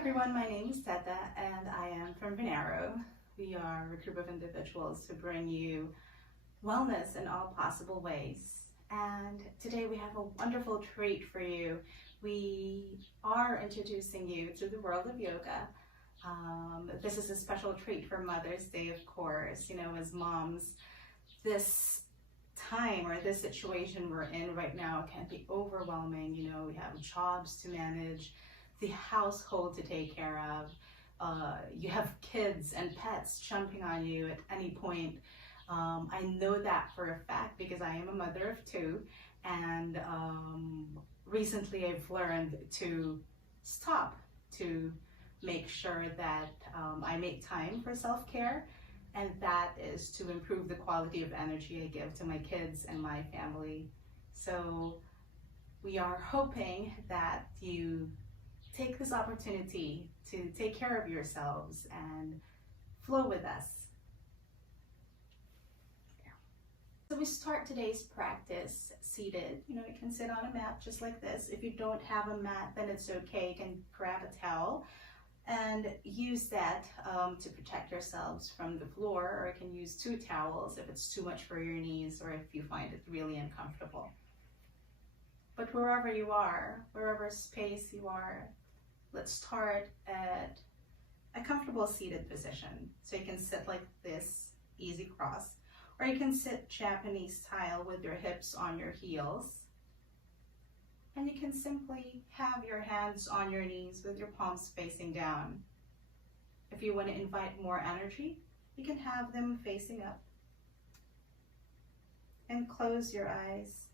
everyone, my name is Teta and I am from Venaro. We are a group of individuals who bring you wellness in all possible ways. And today we have a wonderful treat for you. We are introducing you to the world of yoga. This is a special treat for Mother's Day, of course. You know, as moms, this time or this situation we're in right now can be overwhelming. You know, we have jobs to manage, the household to take care of, you have kids and pets jumping on you at any point. I know that for a fact because I am a mother of two, and recently I've learned to stop, to make sure that I make time for self-care, and that is to improve the quality of energy I give to my kids and my family. So we are hoping that you take this opportunity to take care of yourselves and flow with us. So we start today's practice seated. You know, you can sit on a mat just like this. If you don't have a mat, then it's okay. You can grab a towel and use that to protect yourselves from the floor, or you can use two towels if it's too much for your knees or if you find it really uncomfortable. But wherever you are, wherever space you are, let's start at a comfortable seated position. So you can sit like this, easy cross, or you can sit Japanese style with your hips on your heels. And you can simply have your hands on your knees with your palms facing down. If you want to invite more energy, you can have them facing up. And close your eyes.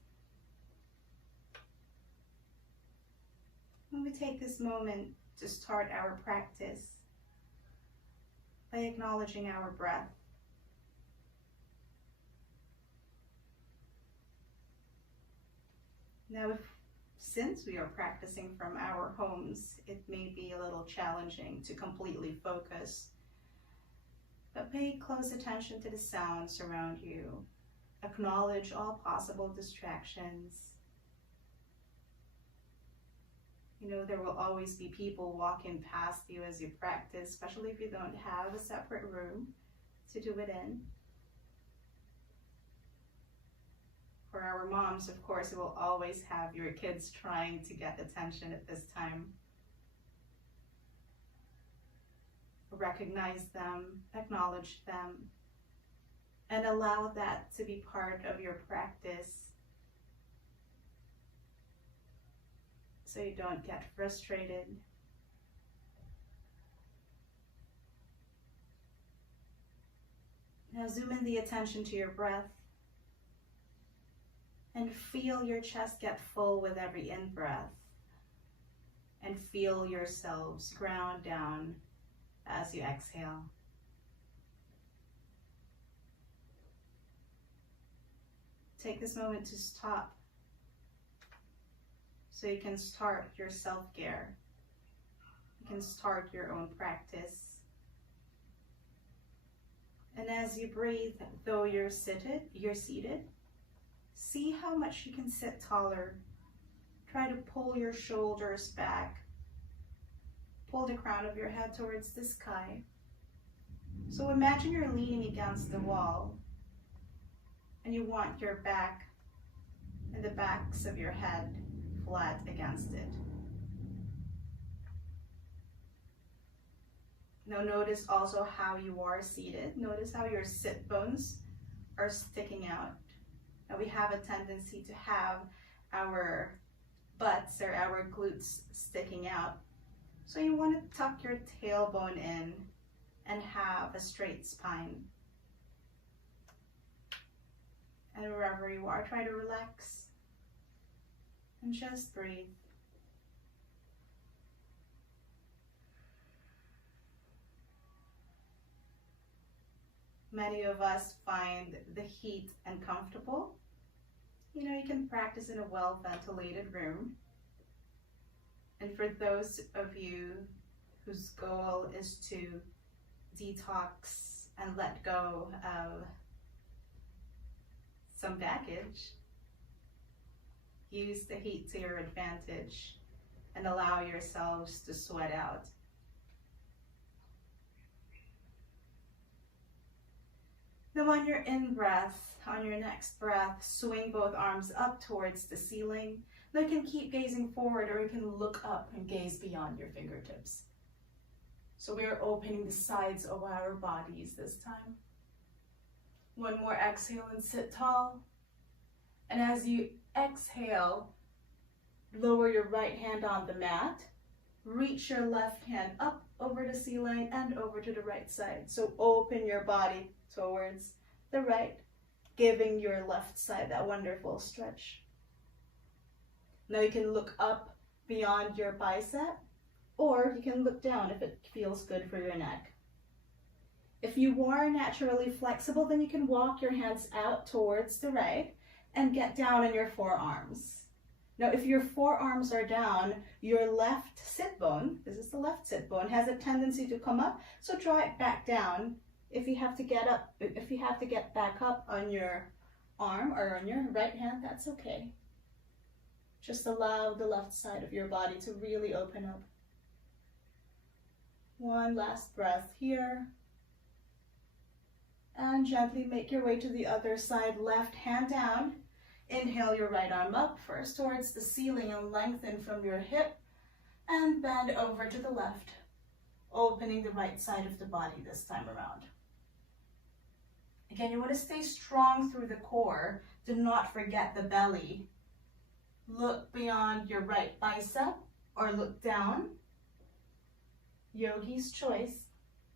And we take this moment to start our practice by acknowledging our breath. Now, since we are practicing from our homes, it may be a little challenging to completely focus, but pay close attention to the sounds around you. Acknowledge all possible distractions. You know, there will always be people walking past you as you practice, especially if you don't have a separate room to do it in. For our moms, of course, you will always have your kids trying to get attention at this time. Recognize them, acknowledge them, and allow that to be part of your practice so you don't get frustrated. Now zoom in the attention to your breath and feel your chest get full with every in-breath, and feel yourselves ground down as you exhale. Take this moment to stop so you can start your self-care. You can start your own practice. And as you breathe, though you're seated, see how much you can sit taller. Try to pull your shoulders back. Pull the crown of your head towards the sky. So imagine you're leaning against the wall and you want your back and the backs of your head flat against it. Now notice also how you are seated. Notice how your sit bones are sticking out. Now we have a tendency to have our butts or our glutes sticking out. So you want to tuck your tailbone in and have a straight spine. And wherever you are, try to relax and just breathe. Many of us find the heat uncomfortable. You know, you can practice in a well-ventilated room. And for those of you whose goal is to detox and let go of some baggage, use the heat to your advantage and allow yourselves to sweat out Now on your in-breath, on your next breath, swing both arms up towards the ceiling. Now you can keep gazing forward, or you can look up and gaze beyond your fingertips. So we are opening the sides of our bodies this time. One more exhale and sit tall. And as you exhale, lower your right hand on the mat. Reach your left hand up over the ceiling and over to the right side. So open your body towards the right, giving your left side that wonderful stretch. Now you can look up beyond your bicep, or you can look down if it feels good for your neck. If you are naturally flexible, then you can walk your hands out towards the right and get down on your forearms. Now, if your forearms are down, your left sit bone, this is the left sit bone, has a tendency to come up, so draw it back down. If you have to get back up on your arm or on your right hand, that's okay. Just allow the left side of your body to really open up. One last breath here. And gently make your way to the other side, left hand down. Inhale your right arm up first towards the ceiling and lengthen from your hip and bend over to the left, opening the right side of the body this time around. Again, you want to stay strong through the core. Do not forget the belly. Look beyond your right bicep or look down. Yogi's choice.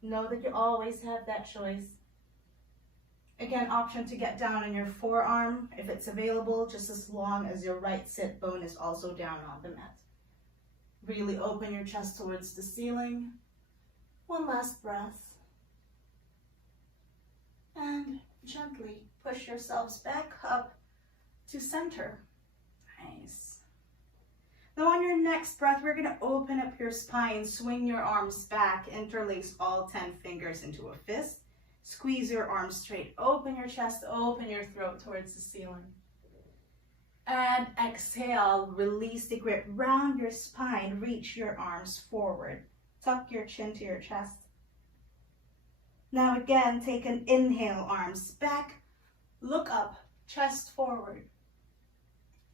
Know that you always have that choice. Again, option to get down on your forearm if it's available, just as long as your right sit bone is also down on the mat. Really open your chest towards the ceiling. One last breath. And gently push yourselves back up to center. Nice. Now on your next breath, we're going to open up your spine, swing your arms back, interlace all 10 fingers into a fist. Squeeze your arms straight, open your chest, open your throat towards the ceiling. And exhale, release the grip, round your spine, reach your arms forward. Tuck your chin to your chest. Now again, take an inhale, arms back, look up, chest forward.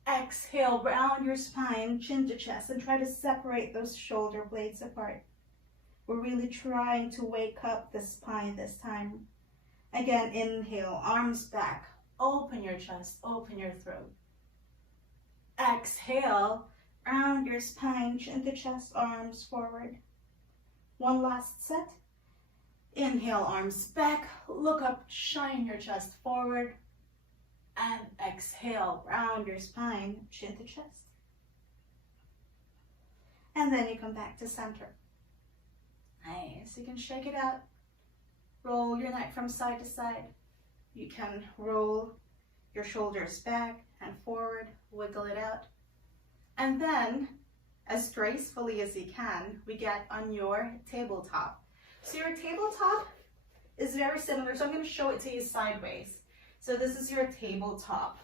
Exhale, round your spine, chin to chest, and try to separate those shoulder blades apart. We're really trying to wake up the spine this time. Again, inhale, arms back, open your chest, open your throat. Exhale, round your spine, chin to chest, arms forward. One last set. Inhale, arms back, look up, shine your chest forward. And exhale, round your spine, chin to chest. And then you come back to center. Nice, you can shake it out. Roll your neck from side to side. You can roll your shoulders back and forward, wiggle it out. And then, as gracefully as you can, we get on your tabletop. So your tabletop is very similar, so I'm going to show it to you sideways. So this is your tabletop.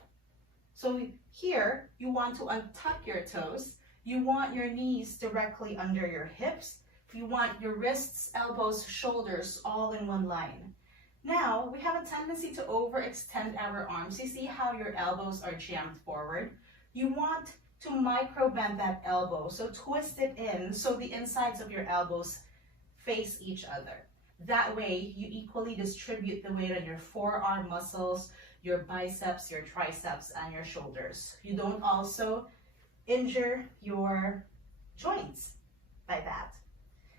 So here, you want to untuck your toes. You want your knees directly under your hips. You want your wrists, elbows, shoulders all in one line. Now, we have a tendency to overextend our arms. You see how your elbows are jammed forward? You want to micro bend that elbow, so twist it in so the insides of your elbows face each other. That way, you equally distribute the weight on your forearm muscles, your biceps, your triceps, and your shoulders. You don't also injure your joints by that.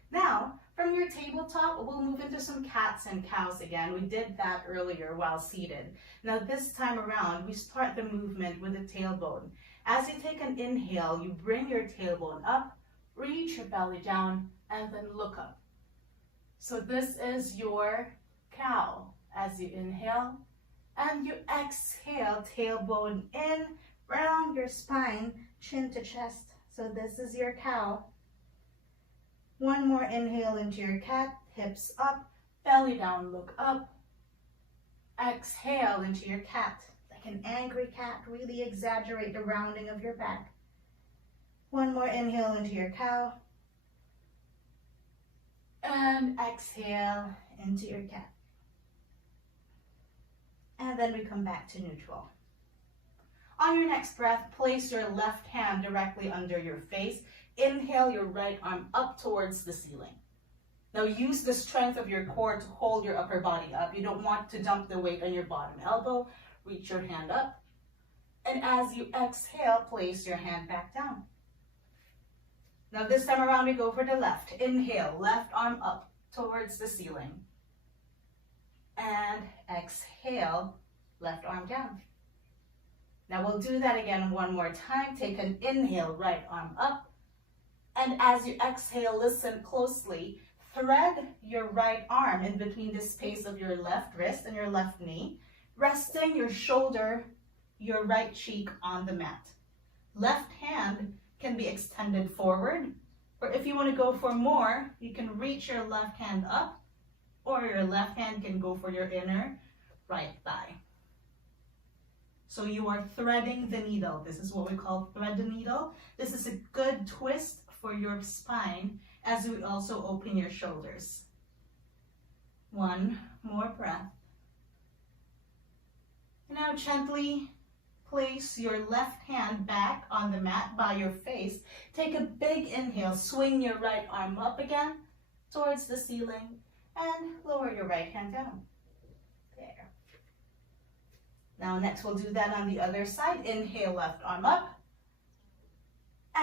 Now, from your tabletop, we'll move into some cats and cows again. We did that earlier while seated. Now this time around, we start the movement with the tailbone. As you take an inhale, you bring your tailbone up, reach your belly down, and then look up. So this is your cow. As you inhale, and you exhale, tailbone in, round your spine, chin to chest. So this is your cow. One more inhale into your cat, hips up, belly down, look up. Exhale into your cat, like an angry cat, really exaggerate the rounding of your back. One more inhale into your cow. And exhale into your cat. and then we come back to neutral. On your next breath, place your left hand directly under your face. Inhale your right arm up towards the ceiling. Now use the strength of your core to hold your upper body up. You don't want to dump the weight on your bottom elbow. Reach your hand up. And as you exhale, place your hand back down. Now this time around, we go for the left. Inhale, left arm up towards the ceiling. And exhale, left arm down. Now we'll do that again one more time. Take an inhale, right arm up. And as you exhale, listen closely. Thread your right arm in between the space of your left wrist and your left knee, resting your shoulder, your right cheek on the mat. Left hand can be extended forward, or if you want to go for more, you can reach your left hand up, or your left hand can go for your inner right thigh. So you are threading the needle. This is what we call thread the needle. This is a good twist for your spine as we also open your shoulders. One more breath. Now gently place your left hand back on the mat by your face. Take a big inhale, swing your right arm up again towards the ceiling and lower your right hand down. There. Now next we'll do that on the other side. Inhale, left arm up.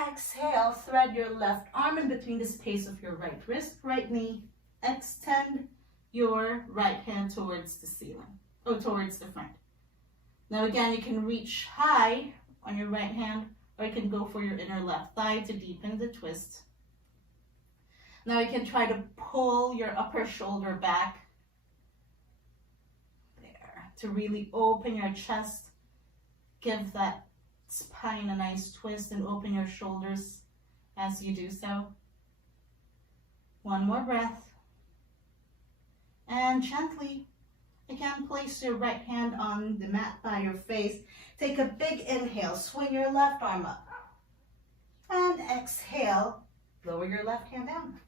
Exhale, thread your left arm in between the space of your right wrist, right knee. Extend your right hand towards the ceiling, or towards the front. Now again, you can reach high on your right hand, or you can go for your inner left thigh to deepen the twist. Now you can try to pull your upper shoulder back there to really open your chest. Give that spine a nice twist and open your shoulders as you do so. One more breath. And gently, again, place your right hand on the mat by your face. Take a big inhale, swing your left arm up. And exhale, lower your left hand down.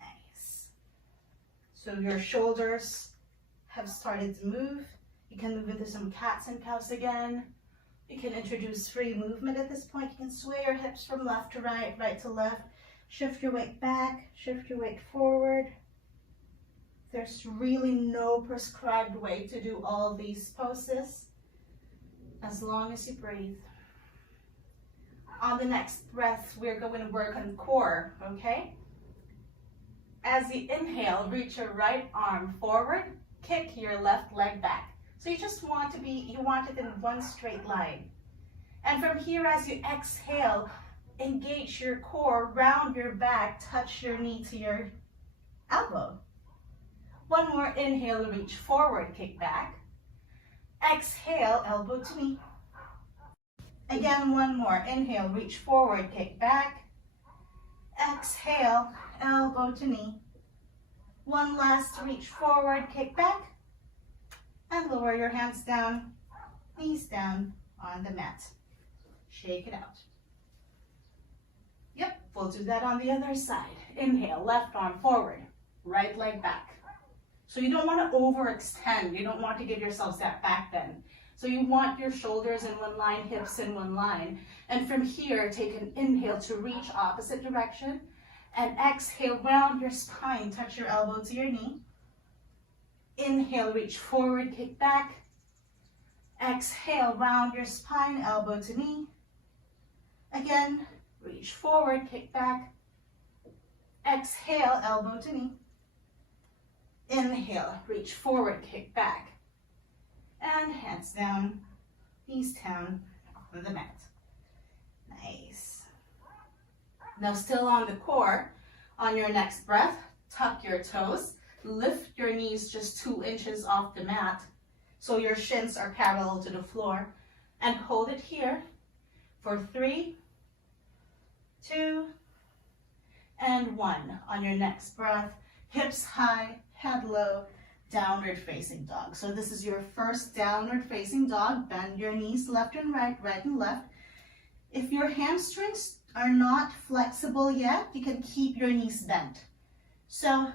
Nice. So your shoulders have started to move. You can move into some cats and cows again. You can introduce free movement at this point. You can sway your hips from left to right, right to left. Shift your weight back, shift your weight forward. There's really no prescribed way to do all these poses, as long as you breathe. On the next breath, we're going to work on core, okay? As you inhale, reach your right arm forward, kick your left leg back. So you just want it in one straight line. And from here, as you exhale, engage your core, round your back, touch your knee to your elbow. One more inhale, reach forward, kick back. Exhale, elbow to knee. Again, one more. Inhale, reach forward, kick back. Exhale, elbow to knee. One last, reach forward, kick back. And lower your hands down, knees down on the mat. Shake it out. Yep, we'll do that on the other side. Inhale, left arm forward, right leg back. So you don't want to overextend. You don't want to give yourself that back bend. So you want your shoulders in one line, hips in one line. And from here, take an inhale to reach opposite direction. And exhale, round your spine, touch your elbow to your knee. Inhale, reach forward, kick back. Exhale, round your spine, elbow to knee. Again, reach forward, kick back. Exhale, elbow to knee. Inhale, reach forward, kick back. And hands down, knees down on the mat. Nice. Now still on the core, on your next breath, tuck your toes. Lift your knees just 2 inches off the mat so your shins are parallel to the floor. And hold it here for 3, 2, and 1. On your next breath, hips high, head low, downward facing dog. So this is your first downward facing dog. Bend your knees left and right, right and left. If your hamstrings are not flexible yet, you can keep your knees bent. So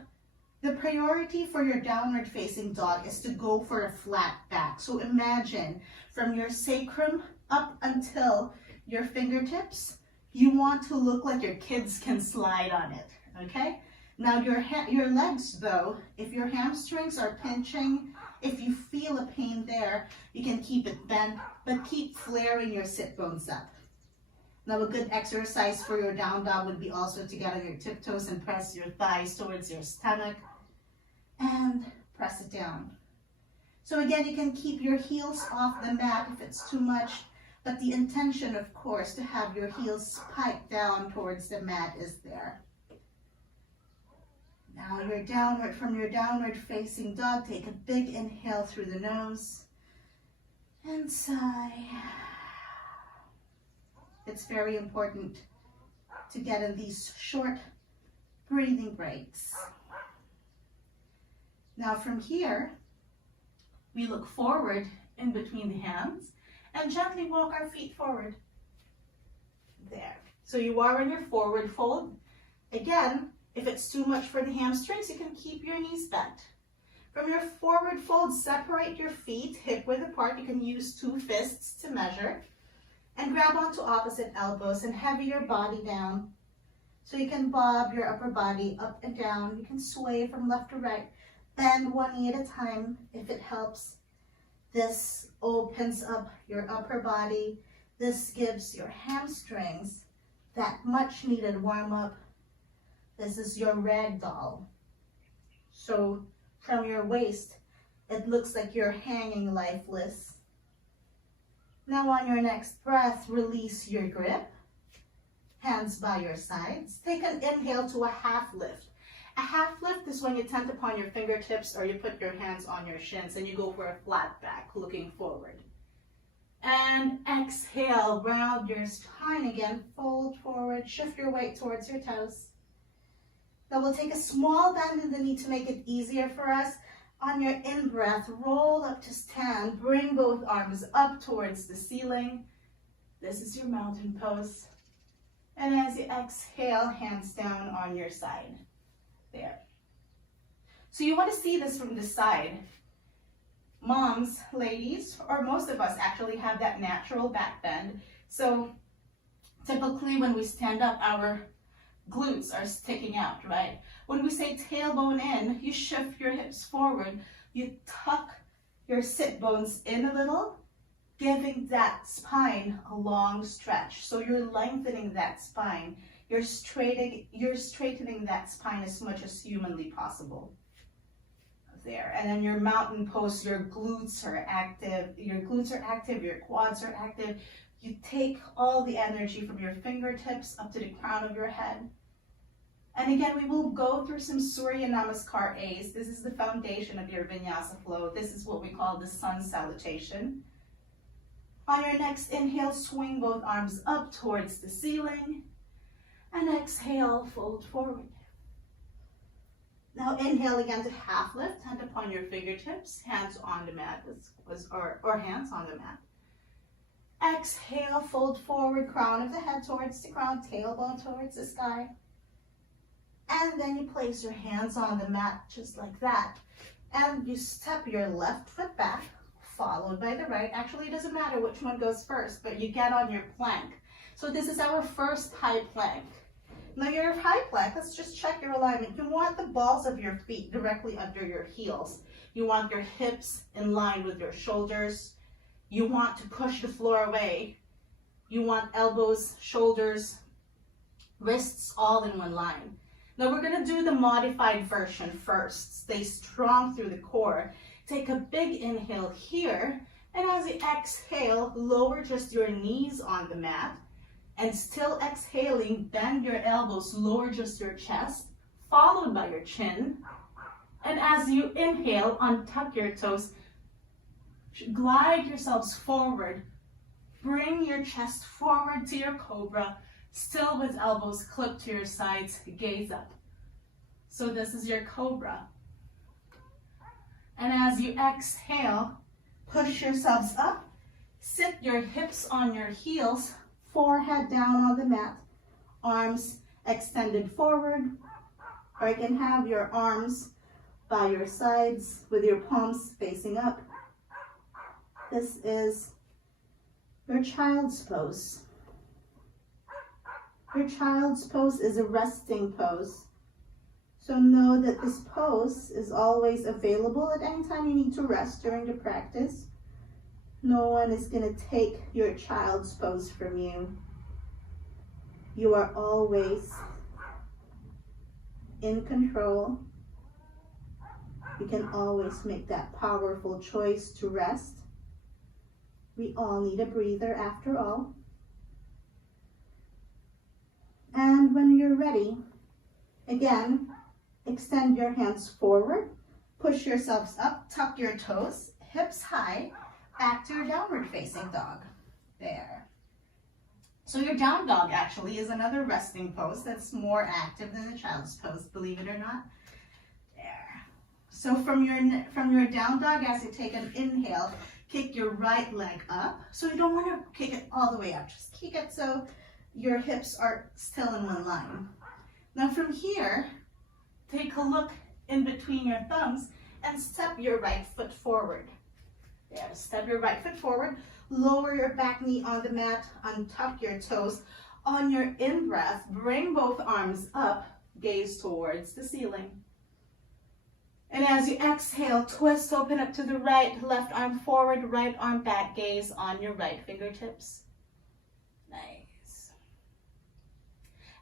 The priority for your downward facing dog is to go for a flat back. So imagine from your sacrum up until your fingertips, you want to look like your kids can slide on it, okay? Now your legs though, if your hamstrings are pinching, if you feel a pain there, you can keep it bent, but keep flaring your sit bones up. Now a good exercise for your down dog would be also to get on your tiptoes and press your thighs towards your stomach and press it down. So again, you can keep your heels off the mat if it's too much, but the intention, of course, to have your heels spike down towards the mat is there. Now from your downward facing dog, take a big inhale through the nose and sigh. It's very important to get in these short breathing breaks. Now from here, we look forward in between the hands and gently walk our feet forward. There. So you are in your forward fold. Again, if it's too much for the hamstrings, you can keep your knees bent. From your forward fold, separate your feet hip width apart. You can use 2 fists to measure. And grab onto opposite elbows and heavy your body down. So you can bob your upper body up and down. You can sway from left to right. Bend one knee at a time if it helps. This opens up your upper body. This gives your hamstrings that much needed warm up. This is your rag doll. So from your waist, it looks like you're hanging lifeless. Now on your next breath, release your grip. Hands by your sides. Take an inhale to a half lift. A half lift is when you tent upon your fingertips or you put your hands on your shins and you go for a flat back, looking forward. And exhale, round your spine again, fold forward, shift your weight towards your toes. Now we'll take a small bend in the knee to make it easier for us. On your in-breath, roll up to stand, bring both arms up towards the ceiling. This is your mountain pose. And as you exhale, hands down on your side. There. So you want to see this from the side. Moms, ladies, or most of us actually have that natural back bend. So typically when we stand up, our glutes are sticking out, right? When we say tailbone in, you shift your hips forward. You tuck your sit bones in a little, giving that spine a long stretch. So you're lengthening that spine. You're straightening that spine as much as humanly possible. There. And then your mountain pose, your glutes are active, your quads are active. You take all the energy from your fingertips up to the crown of your head. And again, we will go through some Surya Namaskar A's. This is the foundation of your vinyasa flow. This is what we call the sun salutation. On your next inhale, swing both arms up towards the ceiling. And exhale, fold forward. Now inhale again to half lift, hand upon your fingertips, hands on the mat, or hands on the mat. Exhale, fold forward, crown of the head towards the ground, tailbone towards the sky. And then you place your hands on the mat just like that. And you step your left foot back, followed by the right. Actually, it doesn't matter which one goes first, but you get on your plank. So this is our first high plank. Now your high plank, let's just check your alignment. You want the balls of your feet directly under your heels. You want your hips in line with your shoulders. You want to push the floor away. You want elbows, shoulders, wrists all in one line. Now we're gonna do the modified version first. Stay strong through the core. Take a big inhale here, and as you exhale, lower just your knees on the mat. And still exhaling, bend your elbows, lower just your chest, followed by your chin. And as you inhale, untuck your toes, glide yourselves forward. Bring your chest forward to your cobra, still with elbows clipped to your sides, gaze up. So this is your cobra. And as you exhale, push yourselves up, sit your hips on your heels, forehead down on the mat, arms extended forward, or you can have your arms by your sides with your palms facing up. This is your child's pose. Your child's pose is a resting pose. So know that this pose is always available at any time you need to rest during the practice. No one is going to take your child's pose from you. You are always in control. You can always make that powerful choice to rest. We all need a breather after all. And when you're ready, again, extend your hands forward, push yourselves up, tuck your toes, hips high, back to your downward facing dog. There. So your down dog actually is another resting pose that's more active than the child's pose, believe it or not. There. So from your down dog, as you take an inhale, kick your right leg up. So you don't want to kick it all the way up, just kick it so your hips are still in one line. Now from here, take a look in between your thumbs and step your right foot forward. There, step your right foot forward, lower your back knee on the mat, untuck your toes. On your in-breath, bring both arms up, gaze towards the ceiling. And as you exhale, twist, open up to the right, left arm forward, right arm back, gaze on your right fingertips. Nice.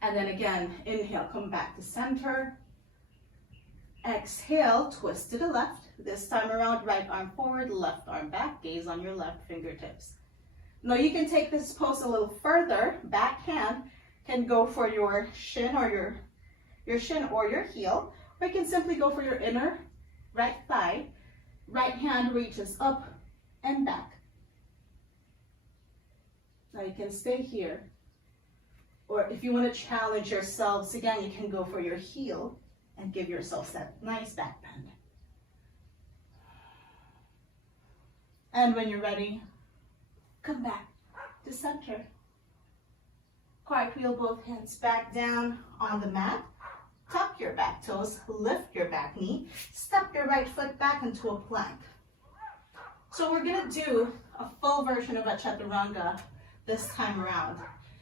And then again, inhale, come back to center. Exhale, twist to the left. This time around, right arm forward, left arm back, gaze on your left fingertips. Now you can take this pose a little further. Back hand can go for your shin or your shin or your heel, or you can simply go for your inner right thigh. Right hand reaches up and back. Now you can stay here. Or if you want to challenge yourselves again, you can go for your heel and give yourself that nice back bend. And when you're ready, come back to center. Cartwheel both hands back down on the mat. Tuck your back toes, lift your back knee, step your right foot back into a plank. So we're gonna do a full version of a chaturanga this time around.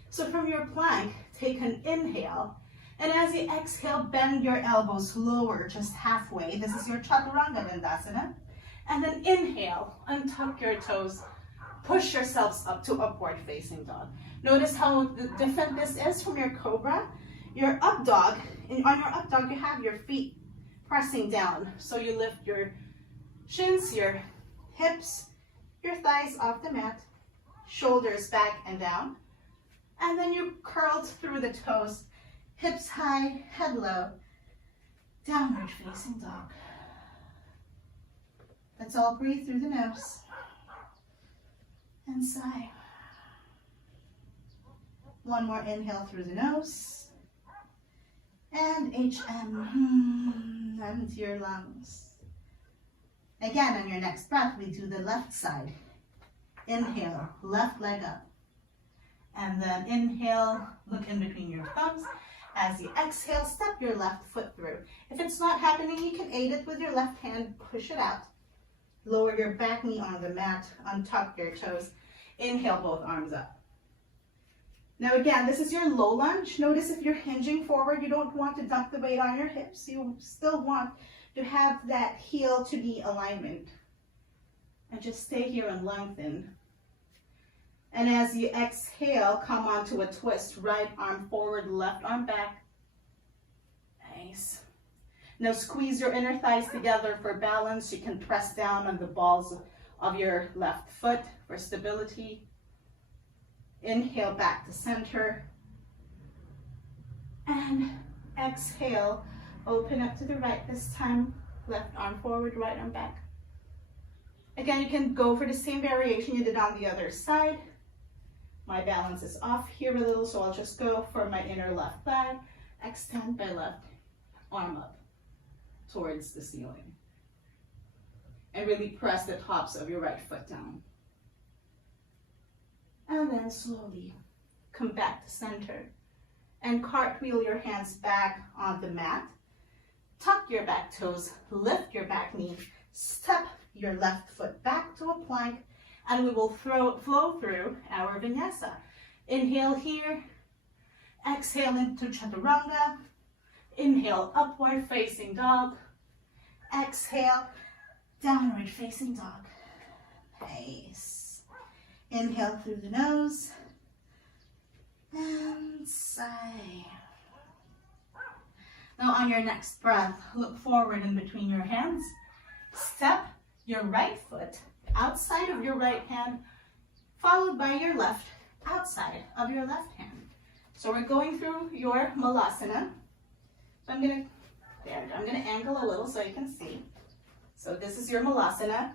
So from your plank, take an inhale, and as you exhale, bend your elbows lower, just halfway. This is your chaturanga dandasana. And then inhale, untuck your toes, push yourselves up to upward facing dog. Notice how different this is from your cobra. Your up dog, on your up dog, you have your feet pressing down. So you lift your shins, your hips, your thighs off the mat, shoulders back and down. And then you curled through the toes, hips high, head low, downward facing dog. Let's all breathe through the nose and sigh. One more inhale through the nose and HM into your lungs. Again, on your next breath, we do the left side. Inhale, left leg up. And then inhale, look in between your thumbs. As you exhale, step your left foot through. If it's not happening, you can aid it with your left hand, push it out. Lower your back knee on the mat, untuck your toes. Inhale, both arms up. Now again, this is your low lunge. Notice if you're hinging forward, you don't want to dump the weight on your hips. You still want to have that heel to knee alignment. And just stay here and lengthen. And as you exhale, come onto a twist. Right arm forward, left arm back. Nice. Now squeeze your inner thighs together for balance. You can press down on the balls of your left foot for stability. Inhale back to center. And exhale, open up to the right this time. Left arm forward, right arm back. Again, you can go for the same variation you did on the other side. My balance is off here a little, so I'll just go for my inner left thigh. Extend my left arm up towards the ceiling. And really press the tops of your right foot down. And then slowly come back to center. And cartwheel your hands back on the mat. tuck your back toes, lift your back knee, step your left foot back to a plank, and we will flow through our vinyasa. Inhale here, exhale into chaturanga, inhale upward facing dog, exhale downward facing dog. Nice. Inhale through the nose and sigh. Now on your next breath, look forward in between your hands. Step your right foot outside of your right hand, followed by your left outside of your left hand. So we're going through your malasana. So I'm gonna angle a little so you can see. So this is your malasana.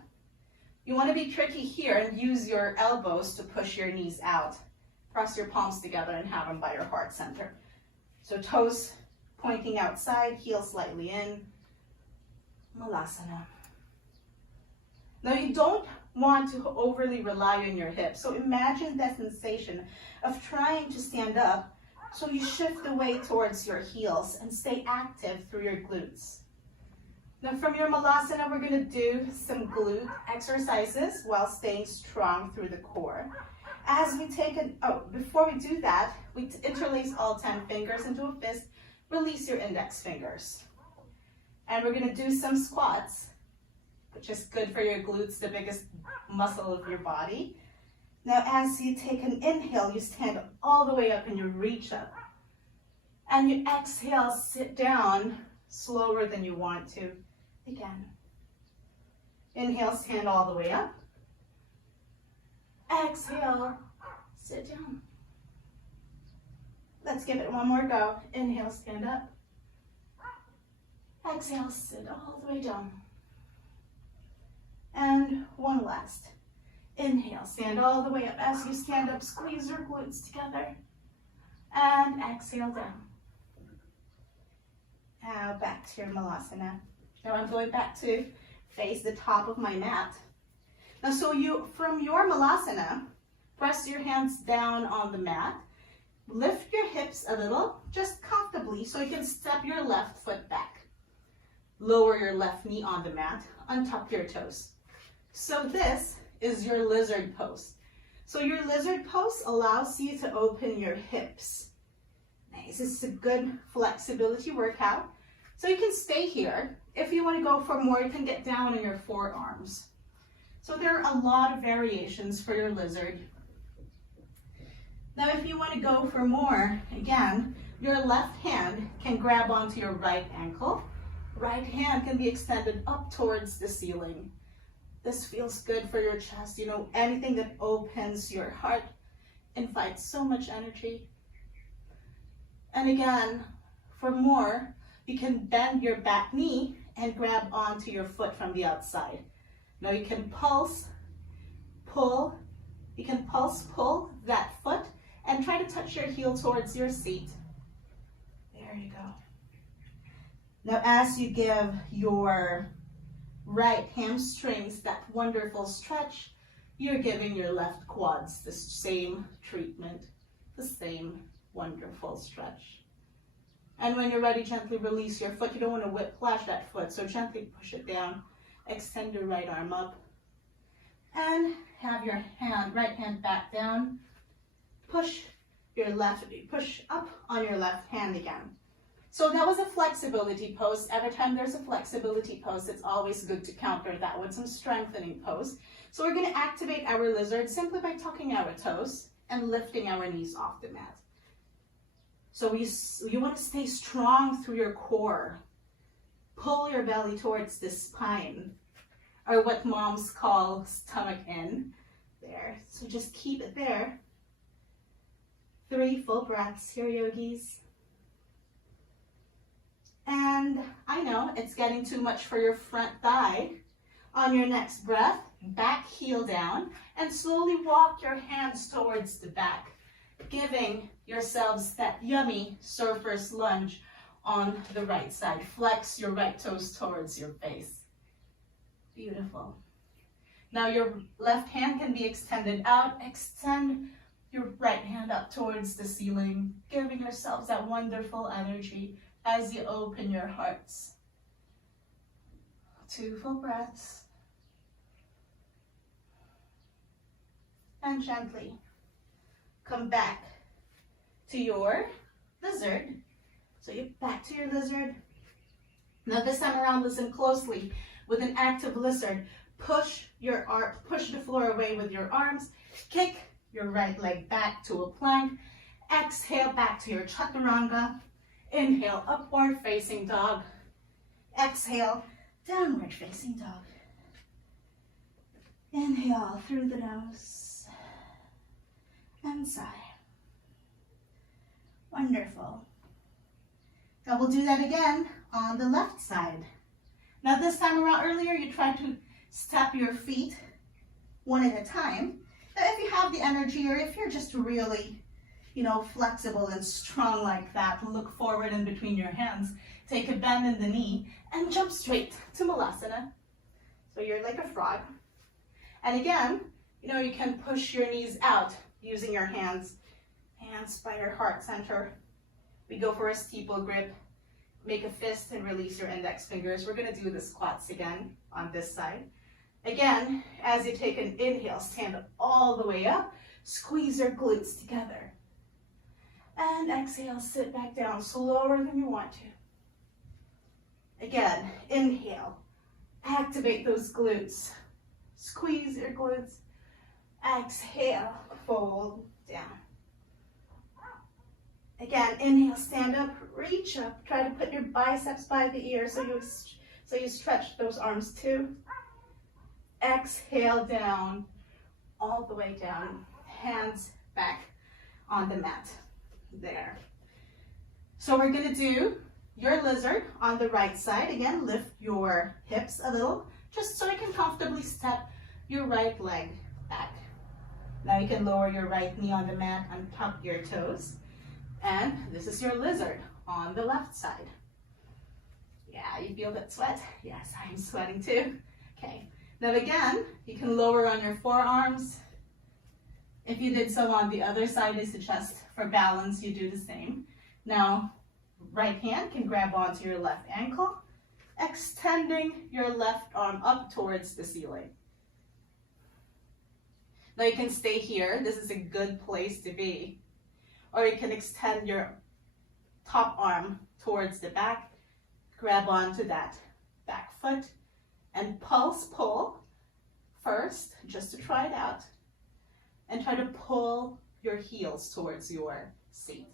You want to be tricky here and use your elbows to push your knees out. Press your palms together and have them by your heart center. So toes pointing outside, heels slightly in. Malasana. Now you don't want to overly rely on your hips. So imagine that sensation of trying to stand up. So you shift the weight towards your heels and stay active through your glutes. Now from your malasana, we're going to do some glute exercises while staying strong through the core. As we take before we do that, we interlace all 10 fingers into a fist, release your index fingers. And we're going to do some squats, which is good for your glutes, the biggest muscle of your body. Now as you take an inhale, you stand all the way up and you reach up. And you exhale, sit down slower than you want to. Again. Inhale, stand all the way up. Exhale, sit down. Let's give it one more go. Inhale, stand up. Exhale, sit all the way down. And one last. Inhale, stand all the way up. As you stand up, squeeze your glutes together. And exhale down. Now back to your malasana. Now I'm going back to face the top of my mat. Now so from your malasana, press your hands down on the mat. Lift your hips a little, just comfortably, so you can step your left foot back. Lower your left knee on the mat, untuck your toes. So this is your lizard pose. So your lizard pose allows you to open your hips. Nice, this is a good flexibility workout. So you can stay here. If you want to go for more, you can get down on your forearms. So there are a lot of variations for your lizard. Now if you want to go for more, again, your left hand can grab onto your right ankle. Right hand can be extended up towards the ceiling. This feels good for your chest. You know, anything that opens your heart invites so much energy. And again, for more, you can bend your back knee and grab onto your foot from the outside. Now you can pulse, pull. You can pulse, pull that foot and try to touch your heel towards your seat. There you go. Now as you give your right hamstrings that wonderful stretch, you're giving your left quads the same treatment, the same wonderful stretch. And when you're ready, gently release your foot. You don't want to whiplash that foot, so gently push it down. Extend your right arm up. And have your right hand back down. Push up on your left hand again. So that was a flexibility pose. Every time there's a flexibility pose, it's always good to counter that with some strengthening pose. So we're going to activate our lizard simply by tucking our toes and lifting our knees off the mat. So you want to stay strong through your core. Pull your belly towards the spine, or what moms call stomach in. There. So just keep it there. 3 full breaths here, yogis. And I know it's getting too much for your front thigh. On your next breath, back heel down, and slowly walk your hands towards the back, giving yourselves that yummy surfer's lunge on the right side. Flex your right toes towards your face. Beautiful. Now your left hand can be extended out. Extend your right hand up towards the ceiling, giving yourselves that wonderful energy as you open your hearts. 2 full breaths. And gently come back to your lizard. So you're back to your lizard. Now this time around, listen closely. With an active lizard, push the floor away with your arms. Kick your right leg back to a plank. Exhale back to your chaturanga. Inhale, upward facing dog. Exhale, downward facing dog. Inhale through the nose and sigh. Wonderful. Now we'll do that again on the left side. Now this time around, earlier you tried to step your feet one at a time. Now if you have the energy, or if you're just really, flexible and strong like that, look forward in between your hands, take a bend in the knee, and jump straight to Malasana. So you're like a frog. And again, you can push your knees out using your hands by your heart center. We go for a steeple grip. Make a fist and release your index fingers. We're going to do the squats again on this side. Again, as you take an inhale, stand all the way up. Squeeze your glutes together. And exhale, sit back down slower than you want to. Again, inhale. Activate those glutes. Squeeze your glutes. Exhale, fold down. Again, inhale, stand up, reach up. Try to put your biceps by the ear so you stretch those arms too. Exhale down, all the way down. Hands back on the mat. There. So we're going to do your lizard on the right side. Again, lift your hips a little, just so you can comfortably step your right leg back. Now you can lower your right knee on the mat and tuck your toes. And this is your lizard on the left side. Yeah, you feel that sweat? Yes, I'm sweating too. Okay, now again, you can lower on your forearms. If you did so on the other side, I suggest for balance you do the same. Now, right hand can grab onto your left ankle, extending your left arm up towards the ceiling. Now you can stay here. This is a good place to be. Or you can extend your top arm towards the back, grab onto that back foot, and pulse pull first, just to try it out, and try to pull your heels towards your seat.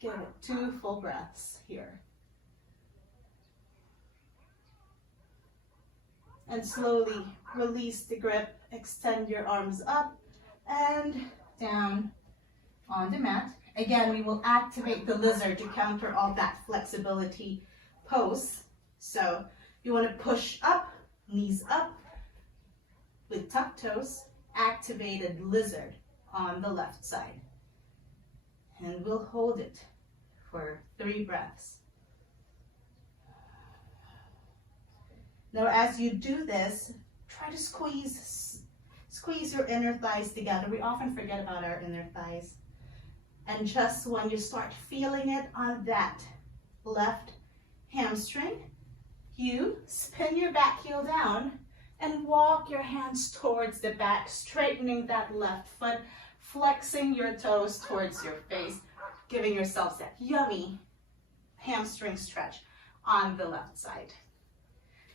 Give it 2 full breaths here. And slowly release the grip, extend your arms up and down on the mat. Again, we will activate the lizard to counter all that flexibility pose. So you want to push up, knees up with tucked toes, activated lizard on the left side. And we'll hold it for 3 breaths. Now as you do this, try to squeeze your inner thighs together. We often forget about our inner thighs. And just when you start feeling it on that left hamstring, you spin your back heel down and walk your hands towards the back, straightening that left foot, flexing your toes towards your face, giving yourself that yummy hamstring stretch on the left side.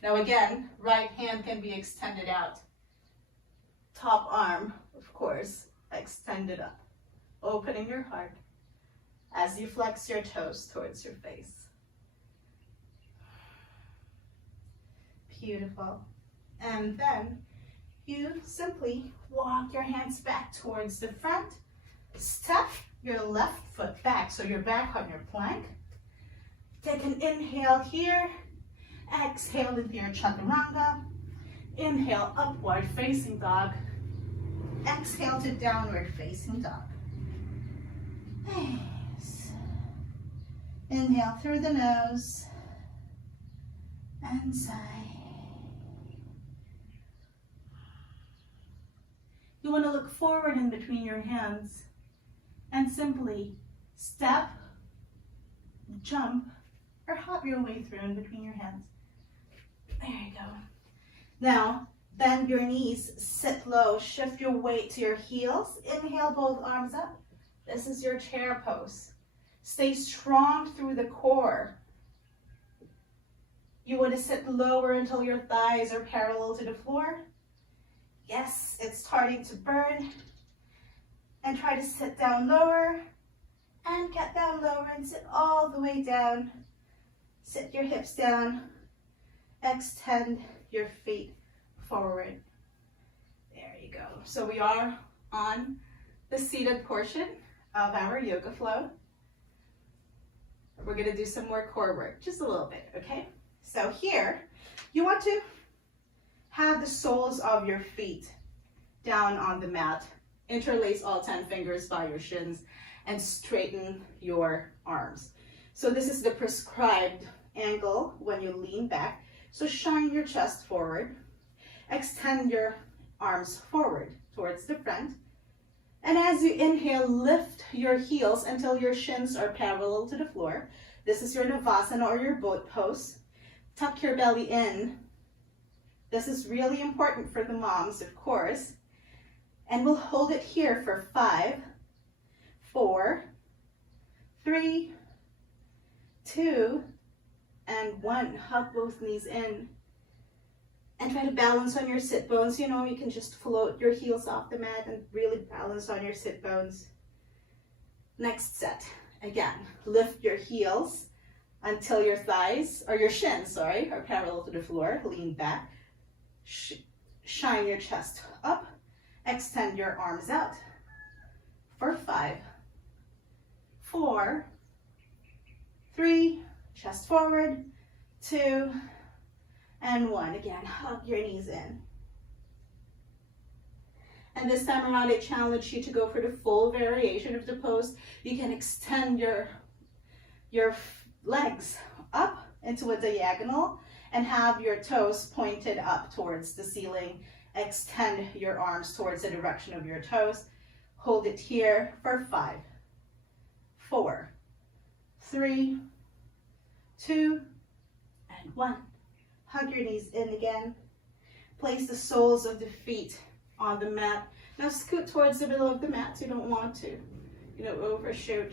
Now again, right hand can be extended out. Top arm, of course, extended up, opening your heart as you flex your toes towards your face. Beautiful. And then you simply walk your hands back towards the front, step your left foot back, so you're back on your plank. Take an inhale here, exhale into your chaturanga, inhale upward facing dog, exhale to downward facing dog. Nice. Inhale through the nose and sigh. You want to look forward in between your hands and simply step, jump, or hop your way through in between your hands. Now, bend your knees, sit low, shift your weight to your heels. Inhale, both arms up. This is your chair pose. Stay strong through the core. You want to sit lower until your thighs are parallel to the floor. Yes, it's starting to burn. And try to sit down lower and get down lower and sit all the way down. Sit your hips down. Extend your feet forward. There you go. So we are on the seated portion of our yoga flow. We're going to do some more core work, just a little bit, okay? So here, you want to have the soles of your feet down on the mat. Interlace all 10 fingers by your shins and straighten your arms. So this is the prescribed angle when you lean back. So shine your chest forward. Extend your arms forward towards the front. And as you inhale, lift your heels until your shins are parallel to the floor. This is your Navasana or your boat pose. Tuck your belly in. This is really important for the moms, of course. And we'll hold it here for 5, 4, 3, 2, and 1. Hug both knees in. And try to balance on your sit bones. You know, you can just float your heels off the mat and really balance on your sit bones. Next set. Again, lift your heels until your thighs, or your shins, sorry, are parallel to the floor. Lean back. Shine your chest up. Extend your arms out. For 5, 4, 3, chest forward, 2, and 1. Again, hug your knees in. And this time around, I challenge you to go for the full variation of the pose. You can extend your legs up into a diagonal and have your toes pointed up towards the ceiling. Extend your arms towards the direction of your toes. Hold it here for 5, 4, 3, 2, and 1. Hug your knees in again. Place the soles of the feet on the mat. Now scoot towards the middle of the mat. You don't want to, overshoot.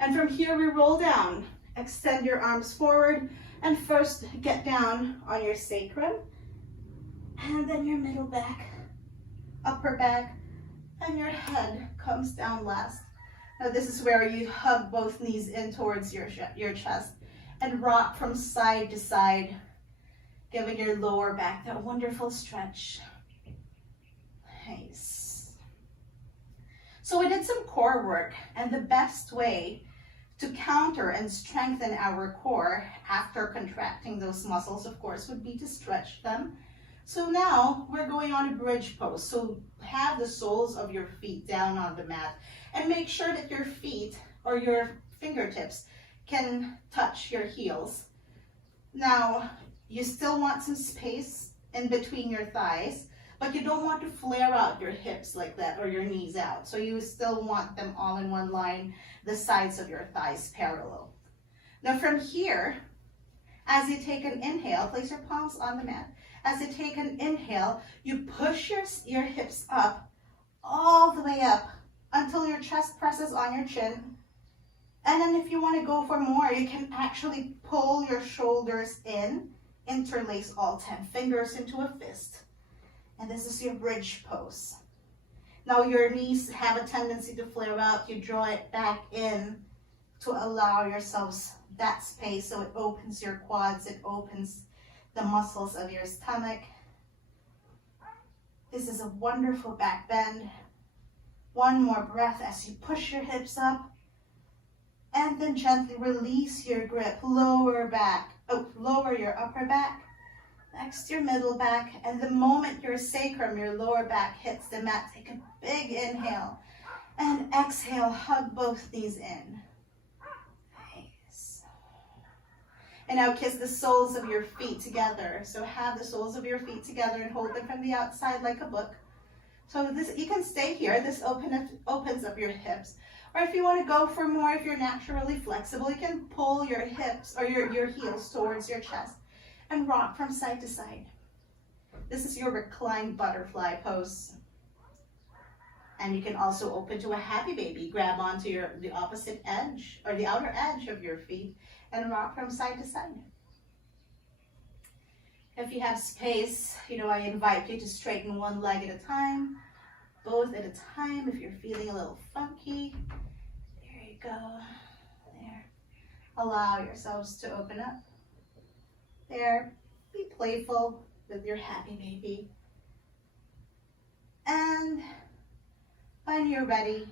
And from here we roll down. Extend your arms forward and first get down on your sacrum. And then your middle back, upper back, and your head comes down last. Now this is where you hug both knees in towards your chest and rock from side to side, giving your lower back that wonderful stretch. Nice. So we did some core work, and the best way to counter and strengthen our core after contracting those muscles, of course, would be to stretch them. So now we're going on a bridge pose. So have the soles of your feet down on the mat and make sure that your feet or your fingertips can touch your heels. Now, you still want some space in between your thighs, but you don't want to flare out your hips like that or your knees out. So you still want them all in one line, the sides of your thighs parallel. Now from here, as you take an inhale, place your palms on the mat. As you take an inhale, you push your hips up, all the way up, until your chest presses on your chin. And then if you want to go for more, you can actually pull your shoulders in, interlace all 10 fingers into a fist. And this is your bridge pose. Now your knees have a tendency to flare out. You draw it back in to allow yourselves that space so it opens your quads, it opens the muscles of your stomach. This is a wonderful back bend. One more breath as you push your hips up. And then gently release your grip. Lower your upper back. Next, your middle back. And the moment your sacrum, your lower back hits the mat, take a big inhale. And exhale, hug both knees in. Nice. And now kiss the soles of your feet together. So have the soles of your feet together and hold them from the outside like a book. So this, you can stay here. This opens up your hips. Or if you want to go for more, if you're naturally flexible, you can pull your hips or your heels towards your chest and rock from side to side. This is your reclined butterfly pose. And you can also open to a happy baby. Grab onto the opposite edge or the outer edge of your feet and rock from side to side. If you have space, I invite you to straighten one leg at a time, both at a time. If you're feeling a little funky, there you go. There. Allow yourselves to open up. There. Be playful with your happy baby. And when you're ready,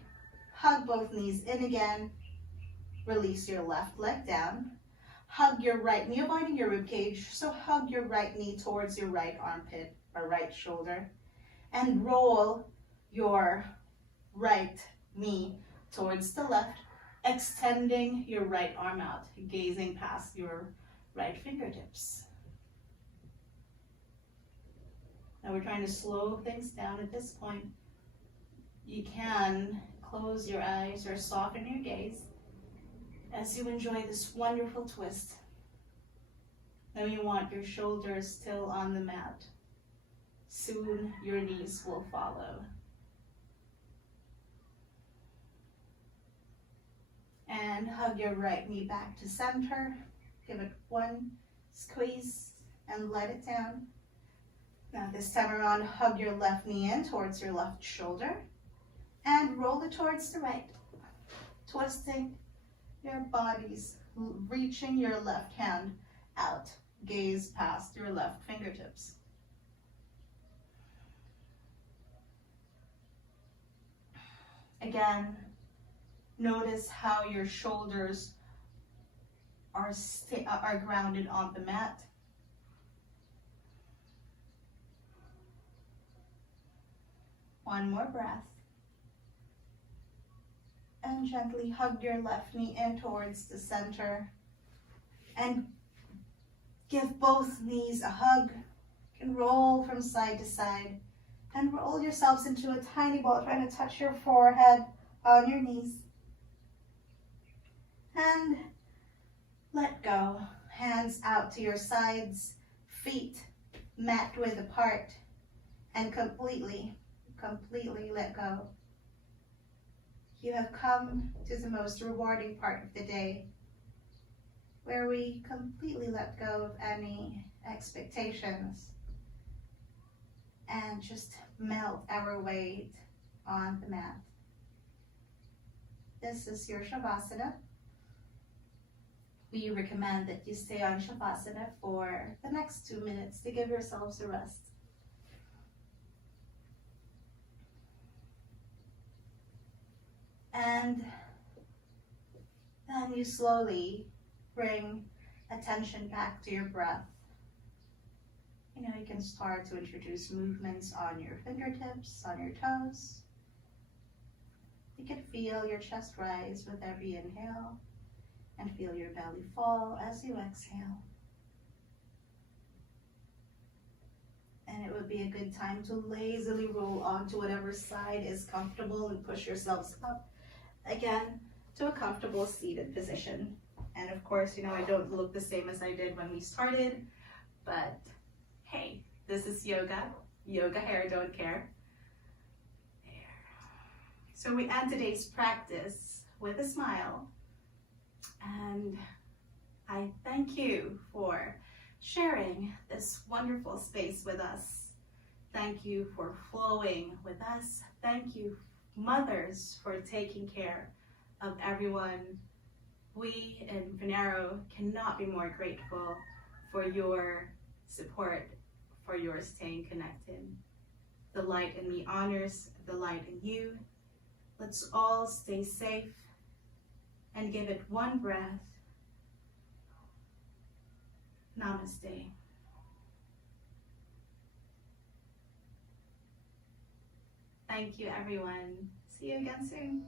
hug both knees in again. Release your left leg down. Hug your right knee, avoiding your rib cage. So hug your right knee towards your right armpit or right shoulder. And roll your right knee towards the left, extending your right arm out, gazing past your right fingertips. Now we're trying to slow things down at this point. You can close your eyes or soften your gaze as you enjoy this wonderful twist. Now you want your shoulders still on the mat. Soon your knees will follow. And hug your right knee back to center. Give it one squeeze and let it down. Now this time around, hug your left knee in towards your left shoulder and roll it towards the right, twisting your bodies, reaching your left hand out. Gaze past your left fingertips. Again, notice how your shoulders are grounded on the mat. One more breath. And gently hug your left knee in towards the center. And give both knees a hug. You can roll from side to side. And roll yourselves into a tiny ball, trying to touch your forehead on your knees. And let go. Hands out to your sides, feet mat width apart, and completely let go. You have come to the most rewarding part of the day, where we completely let go of any expectations and just melt our weight on the mat. This is your Shavasana. We recommend that you stay on Shavasana for the next 2 minutes to give yourselves a rest. And then you slowly bring attention back to your breath. You can start to introduce movements on your fingertips, on your toes. You can feel your chest rise with every inhale and feel your belly fall as you exhale. And it would be a good time to lazily roll onto whatever side is comfortable and push yourselves up again to a comfortable seated position. And of course, I don't look the same as I did when we started, but hey, this is yoga. Yoga hair don't care. There. So we end today's practice with a smile. And I thank you for sharing this wonderful space with us. Thank you for flowing with us. Thank you, mothers, for taking care of everyone. We in Venaro cannot be more grateful for your support, for your staying connected. The light in me honors the light in you. Let's all stay safe and give it one breath. Namaste. Thank you, everyone. See you again soon.